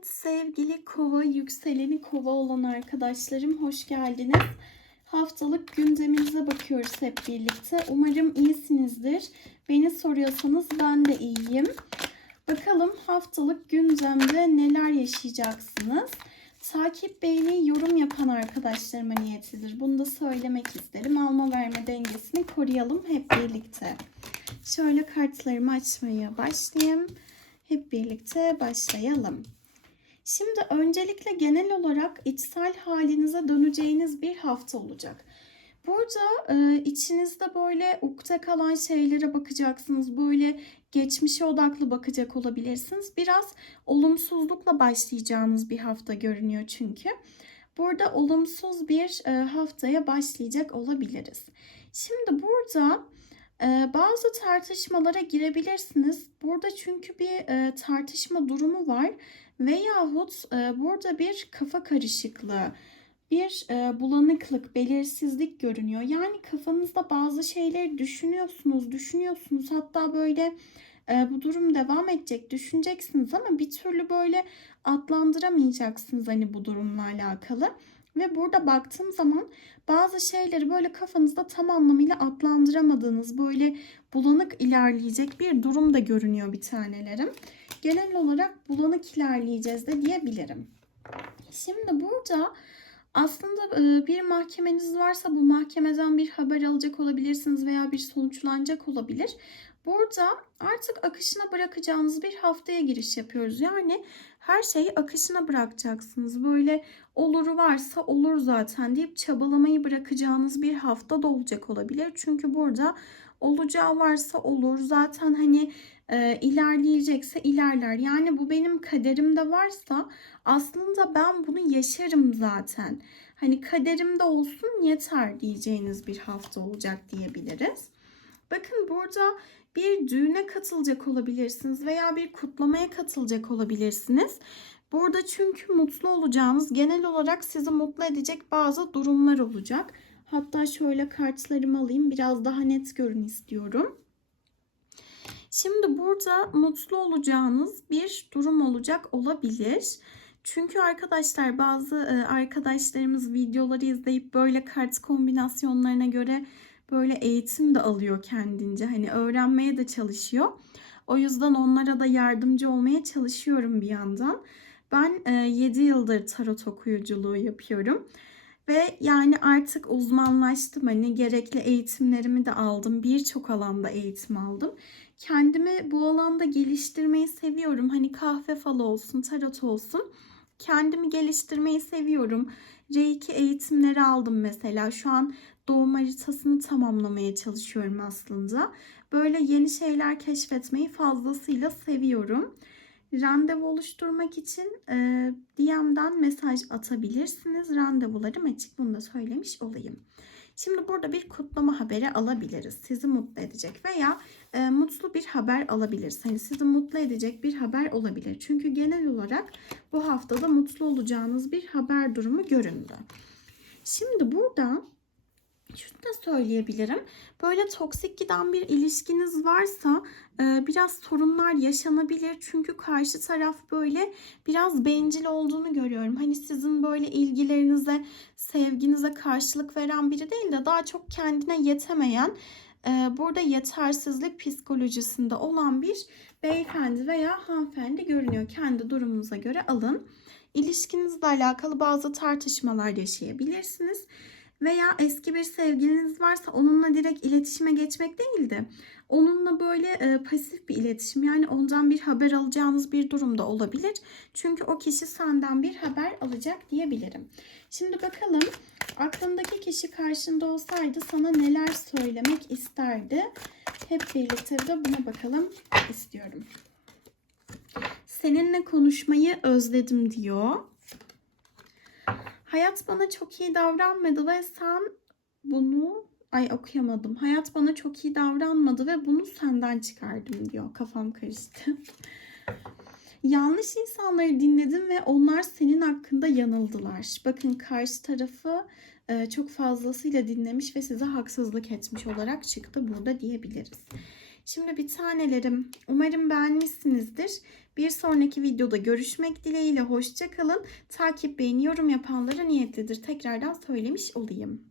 Evet sevgili kova yükseleni kova olan arkadaşlarım hoş geldiniz. Haftalık gündeminize bakıyoruz hep birlikte. Umarım iyisinizdir. Beni soruyorsanız ben de iyiyim. Bakalım haftalık gündemde neler yaşayacaksınız. Takip, beğeni, yorum yapan arkadaşlarıma niyetidir. Bunu da söylemek isterim. Alma verme dengesini koruyalım hep birlikte. Şöyle kartlarımı açmaya başlayayım. Hep birlikte başlayalım. Şimdi öncelikle genel olarak içsel halinize döneceğiniz bir hafta olacak. Burada e, içinizde böyle ukde kalan şeylere bakacaksınız. Böyle geçmişe odaklı bakacak olabilirsiniz. Biraz olumsuzlukla başlayacağınız bir hafta görünüyor çünkü. Burada olumsuz bir e, haftaya başlayacak olabiliriz. Şimdi burada bazı tartışmalara girebilirsiniz. Burada çünkü bir tartışma durumu var. Veyahut burada bir kafa karışıklığı, bir bulanıklık, belirsizlik görünüyor. Yani kafanızda bazı şeyleri düşünüyorsunuz, düşünüyorsunuz. Hatta böyle bu durum devam edecek, düşüneceksiniz ama bir türlü böyle adlandıramayacaksınız hani bu durumla alakalı. Ve burada baktığım zaman bazı şeyleri böyle kafanızda tam anlamıyla adlandıramadığınız, böyle bulanık ilerleyecek bir durum da görünüyor bir tanelerim. Genel olarak bulanık ilerleyeceğiz de diyebilirim. Şimdi burada aslında e, bir mahkemeniz varsa bu mahkemeden bir haber alacak olabilirsiniz veya bir sonuçlanacak olabilir. Burada artık akışına bırakacağınız bir haftaya giriş yapıyoruz. Yani her şeyi akışına bırakacaksınız. Böyle oluru varsa olur zaten deyip çabalamayı bırakacağınız bir hafta da olacak olabilir. Çünkü burada olacağı varsa olur. Zaten hani e, ilerleyecekse ilerler. Yani bu benim kaderimde varsa aslında ben bunu yaşarım zaten. Hani kaderimde olsun yeter diyeceğiniz bir hafta olacak diyebiliriz. Bakın burada bir düğüne katılacak olabilirsiniz veya bir kutlamaya katılacak olabilirsiniz. Burada çünkü mutlu olacağınız, genel olarak sizi mutlu edecek bazı durumlar olacak. Hatta şöyle kartlarımı alayım. Biraz daha net görün istiyorum. Şimdi burada mutlu olacağınız bir durum olacak olabilir. Çünkü arkadaşlar bazı e, arkadaşlarımız videoları izleyip böyle kart kombinasyonlarına göre böyle eğitim de alıyor kendince. Hani öğrenmeye de çalışıyor. O yüzden onlara da yardımcı olmaya çalışıyorum bir yandan. Ben 7 yıldır tarot okuyuculuğu yapıyorum. Ve yani artık uzmanlaştım. Hani gerekli eğitimlerimi de aldım. Birçok alanda eğitim aldım. Kendimi bu alanda geliştirmeyi seviyorum. Hani kahve falı olsun, tarot olsun. Kendimi geliştirmeyi seviyorum. Reiki eğitimleri aldım mesela. Şu an doğum haritasını tamamlamaya çalışıyorum aslında. Böyle yeni şeyler keşfetmeyi fazlasıyla seviyorum. Randevu oluşturmak için e, DM'den mesaj atabilirsiniz. Randevularım açık bunu da söylemiş olayım. Şimdi burada bir kutlama haberi alabiliriz. Sizi mutlu edecek veya e, mutlu bir haber alabiliriz. Hani sizi mutlu edecek bir haber olabilir. Çünkü genel olarak bu haftada mutlu olacağınız bir haber durumu göründü. Şimdi burada şunu da söyleyebilirim. Böyle toksik giden bir ilişkiniz varsa e, biraz sorunlar yaşanabilir. Çünkü karşı taraf böyle biraz bencil olduğunu görüyorum. Hani sizin böyle ilgilerinize, sevginize karşılık veren biri değil de daha çok kendine yetemeyen, e, burada yetersizlik psikolojisinde olan bir beyefendi veya hanımefendi görünüyor. Kendi durumunuza göre alın. İlişkinizle alakalı bazı tartışmalar yaşayabilirsiniz veya eski bir sevgiliniz varsa onunla direkt iletişime geçmek değil de onunla böyle e, pasif bir iletişim yani ondan bir haber alacağınız bir durumda olabilir. Çünkü o kişi senden bir haber alacak diyebilirim. Şimdi bakalım aklındaki kişi karşında olsaydı sana neler söylemek isterdi? Hep birlikte de buna bakalım istiyorum. Seninle konuşmayı özledim diyor. Hayat bana çok iyi davranmadı ve sen bunu ay okuyamadım. Hayat bana çok iyi davranmadı ve bunu senden çıkardım diyor. Kafam karıştı. Yanlış insanları dinledim ve onlar senin hakkında yanıldılar. Bakın karşı tarafı e, çok fazlasıyla dinlemiş ve size haksızlık etmiş olarak çıktı burada diyebiliriz. Şimdi bir tanelerim umarım beğenmişsinizdir. Bir sonraki videoda görüşmek dileğiyle hoşça kalın. Takip, beğeni, yorum yapanlara niyetlidir. Tekrardan söylemiş olayım.